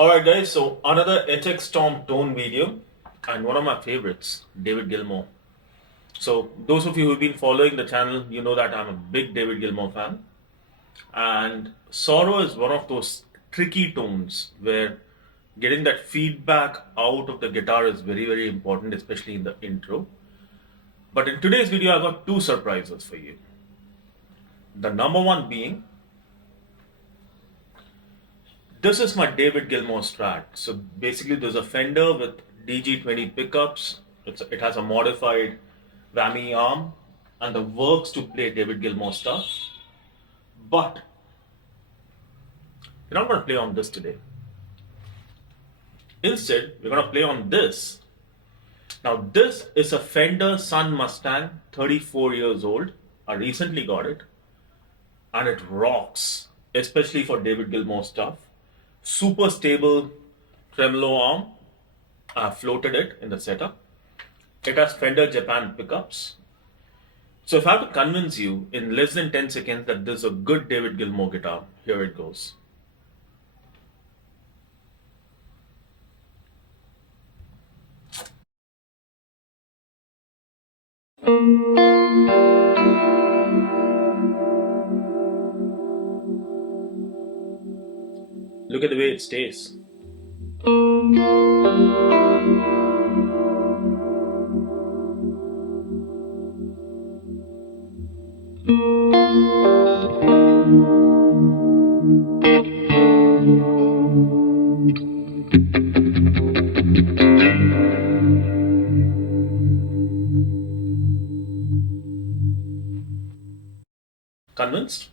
Alright guys, so another HX Stomp tone video and one of my favorites, David Gilmour. So those of you who've been following the channel, you know that I'm a big David Gilmour fan. And sorrow is one of those tricky tones where getting that feedback out of the guitar is very, very important, especially in the intro. But in today's video, I've got two surprises for you. The number one being, this is my David Gilmour Strat. So basically, there's a Fender with DG20 pickups. It has a modified whammy arm and the works to play David Gilmour stuff. But we're not going to play on this today. Instead, we're going to play on this. Now, this is a Fender Sun Mustang, 34 years old. I recently got it. And it rocks, especially for David Gilmour stuff. Super stable tremolo arm. I floated it in the setup. It has Fender Japan pickups. So if I have to convince you in less than 10 seconds that this is a good David Gilmour guitar, here it goes. Look at the way it stays. Convinced?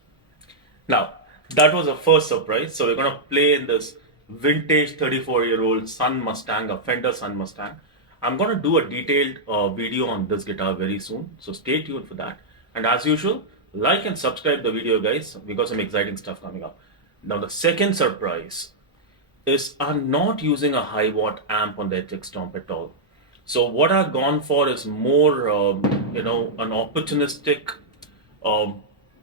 Now, that was the first surprise. So we're going to play in this vintage 34-year-old Sun Mustang, a Fender Sun Mustang. I'm going to do a detailed video on this guitar very soon. So stay tuned for that. And as usual, like and subscribe the video, guys. We got some exciting stuff coming up. Now, the second surprise is I'm not using a high watt amp on the HX Stomp at all. So what I've gone for is more, an opportunistic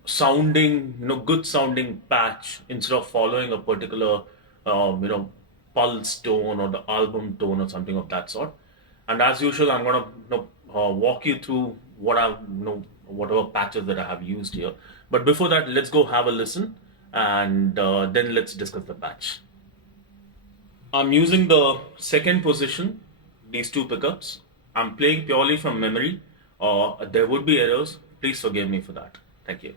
sounding, good sounding patch instead of following a particular, pulse tone or the album tone or something of that sort. And as usual, I'm gonna walk you through what I've, whatever patches that I have used here. But before that, let's go have a listen and then let's discuss the patch. I'm using the second position, these two pickups. I'm playing purely from memory. There would be errors. Please forgive me for that. Thank you.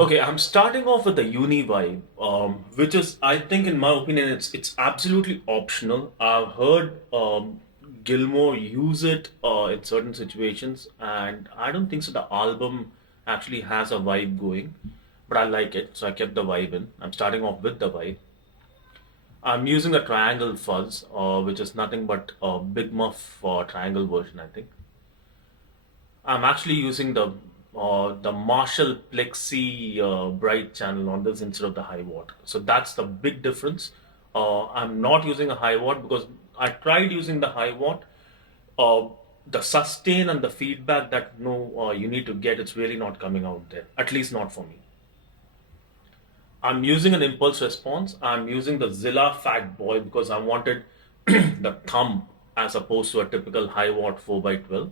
Okay, I'm starting off with the uni vibe, which is, I think, in my opinion, it's absolutely optional. I've heard Gilmour use it in certain situations, and I don't think so. The album actually has a vibe going, but I like it, so I kept the vibe in. I'm starting off with the vibe. I'm using a triangle fuzz, which is nothing but a Big Muff triangle version, I think. I'm actually using the the Marshall Plexi bright channel on this instead of the high watt. So that's the big difference. I'm not using a high watt because I tried using the high watt. Uh, the sustain and the feedback that you need to get, it's really not coming out there. At least not for me. I'm using an impulse response. I'm using the Zilla Fat Boy because I wanted the thumb as opposed to a typical high watt 4x12.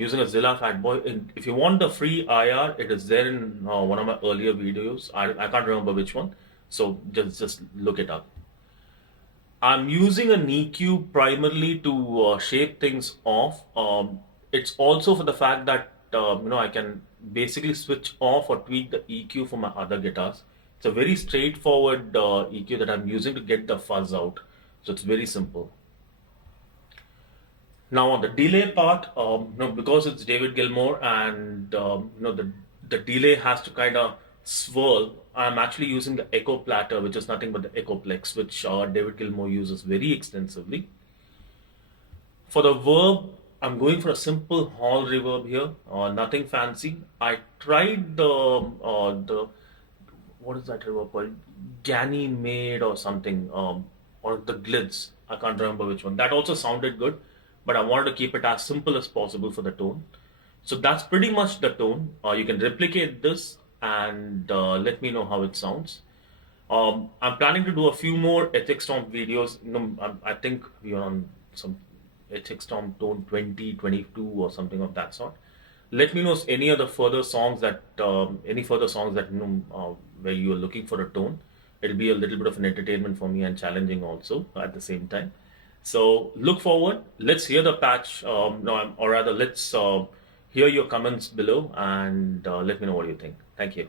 Using a Zilla Fat Boy. If you want the free IR, it is there in one of my earlier videos. I can't remember which one, so just look it up. I'm using an EQ primarily to shape things off. It's also for the fact that I can basically switch off or tweak the EQ for my other guitars. It's a very straightforward EQ that I'm using to get the fuzz out. So it's very simple. Now on the delay part, because it's David Gilmour and the delay has to kind of swirl. I'm actually using the Echo Platter, which is nothing but the Echoplex, which David Gilmour uses very extensively. For the verb, I'm going for a simple hall reverb here, nothing fancy. I tried the what is that reverb called? Ganymede or something, or the Glids. I can't remember which one. That also sounded good, but I wanted to keep it as simple as possible for the tone. So that's pretty much the tone. You can replicate this and let me know how it sounds. I'm planning to do a few more HX Stomp videos. I think we are on some HX Stomp tone 20, 22 or something of that sort. Let me know any other further songs that where you are looking for a tone. It'll be a little bit of an entertainment for me and challenging also at the same time. So look forward. Let's hear the patch. No, or rather, let's hear your comments below and let me know what you think. Thank you.